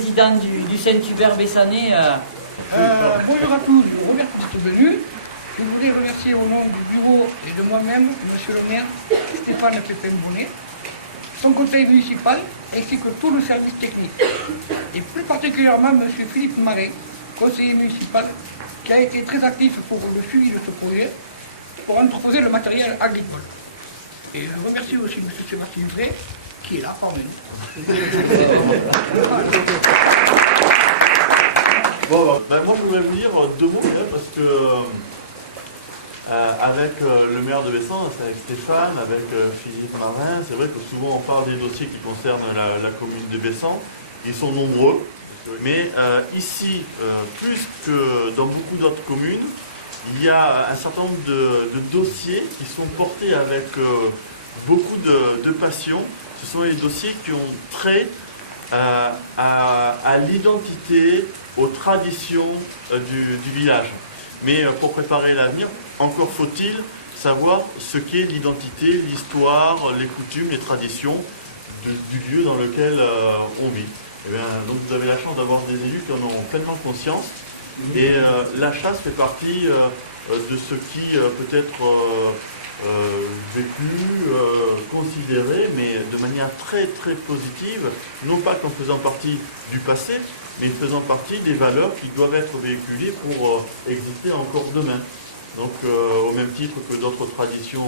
président du Saint-Hubert Bessanay. Bonjour à tous, je vous remercie d'être venus. Je voudrais remercier au nom du bureau et de moi-même, monsieur le maire Stéphane Pépin-Bonnet, son conseil municipal ainsi que tout le service technique. Et plus particulièrement monsieur Philippe Marin, conseiller municipal, qui a été très actif pour le suivi de ce projet, pour entreposer le matériel agricole. Et je remercie aussi monsieur Sébastien Frey, qui est là parmi nous. Bon, ben moi je voudrais vous dire deux mots parce que avec le maire de Bessan, avec Stéphane, avec Philippe Marin, c'est vrai que souvent on parle des dossiers qui concernent la commune de Bessan. Ils sont nombreux, mais ici, plus que dans beaucoup d'autres communes, il y a un certain nombre de dossiers qui sont portés avec beaucoup de passion. Ce sont les dossiers qui ont trait à l'identité, aux traditions du village. Mais pour préparer l'avenir, encore faut-il savoir ce qu'est l'identité, l'histoire, les coutumes, les traditions du lieu dans lequel on vit. Et bien, donc vous avez la chance d'avoir des élus qui en ont pleinement conscience. Et la chasse fait partie de ce qui peut être vécu, considéré, mais de manière très très positive, non pas qu'en faisant partie du passé, mais faisant partie des valeurs qui doivent être véhiculées pour exister encore demain. Donc au même titre que d'autres traditions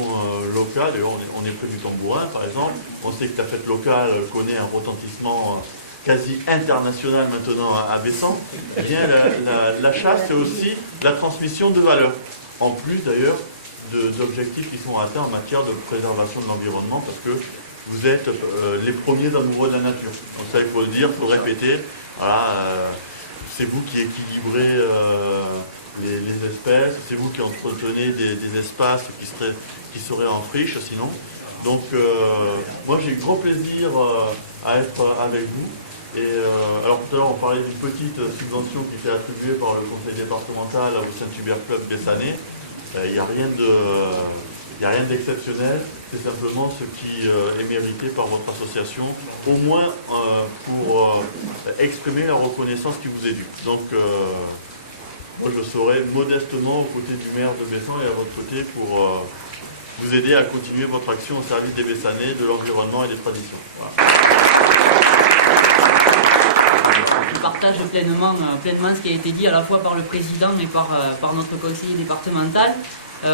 locales, et on est près du tambourin par exemple, on sait que la fête locale connaît un retentissement quasi international maintenant à Bessan, eh bien la chasse c'est aussi la transmission de valeurs, en plus d'ailleurs d'objectifs qui sont atteints en matière de préservation de l'environnement, parce que vous êtes les premiers amoureux de la nature. Donc ça il faut le dire, il faut le répéter, voilà, c'est vous qui équilibrez les espèces, c'est vous qui entretenez des espaces qui seraient en friche sinon. Donc moi j'ai eu grand plaisir à être avec vous. Et alors tout à l'heure on parlait d'une petite subvention qui était attribuée par le conseil départemental au Saint-Hubert Club Bessanay. Il n'y a rien d'exceptionnel, c'est simplement ce qui est mérité par votre association, au moins pour exprimer la reconnaissance qui vous est due. Donc moi je serai modestement aux côtés du maire de Bessan et à votre côté pour vous aider à continuer votre action au service des Bessanais, de l'environnement et des traditions. Voilà. Je partage pleinement ce qui a été dit à la fois par le président et par notre conseiller départemental.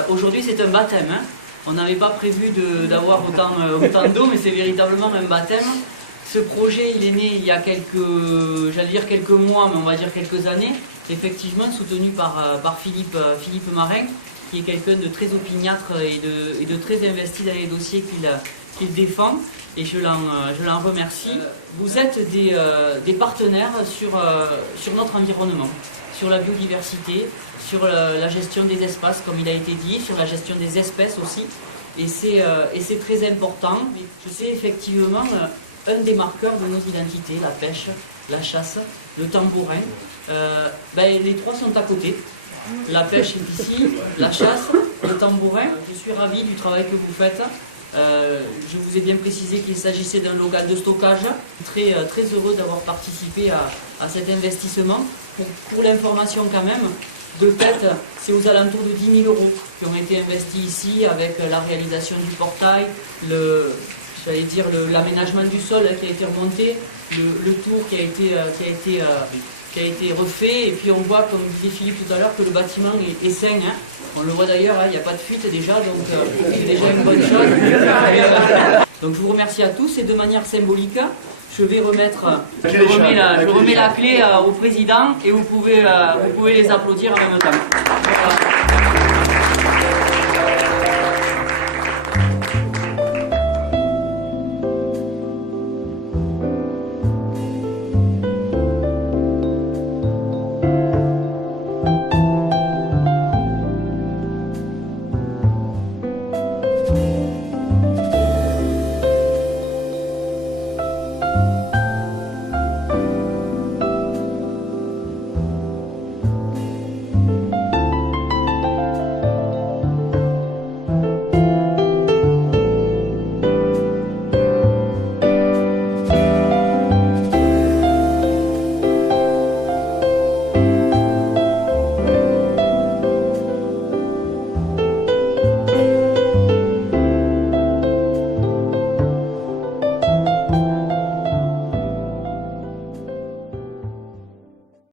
Aujourd'hui c'est un baptême. Hein. On n'avait pas prévu d'avoir autant d'eau, mais c'est véritablement un baptême. Ce projet il est né il y a quelques mois, mais on va dire quelques années, effectivement soutenu par Philippe Marin, qui est quelqu'un de très opiniâtre et de très investi dans les dossiers qu'il défend. Et je l'en remercie. Vous êtes des partenaires sur notre environnement, sur la biodiversité, sur la gestion des espaces, comme il a été dit, sur la gestion des espèces aussi. Et c'est très important. C'est effectivement un des marqueurs de nos identités, la pêche, la chasse, le tambourin. Les trois sont à côté. La pêche est ici, la chasse, le tambourin. Je suis ravi du travail que vous faites. Je vous ai bien précisé qu'il s'agissait d'un local de stockage. Très heureux d'avoir participé à cet investissement. Pour l'information quand même, de tête, c'est aux alentours de 10 000 € qui ont été investis ici avec la réalisation du portail, l'aménagement du sol qui a été remonté, le tour qui a été refait, et puis on voit, comme disait Philippe tout à l'heure, que le bâtiment est sain. Hein. On le voit d'ailleurs, il n'y a pas de fuite déjà, donc c'est déjà une bonne chose. Donc je vous remercie à tous, et de manière symbolique, je remets la clé au président, et vous pouvez les applaudir en même temps. Voilà.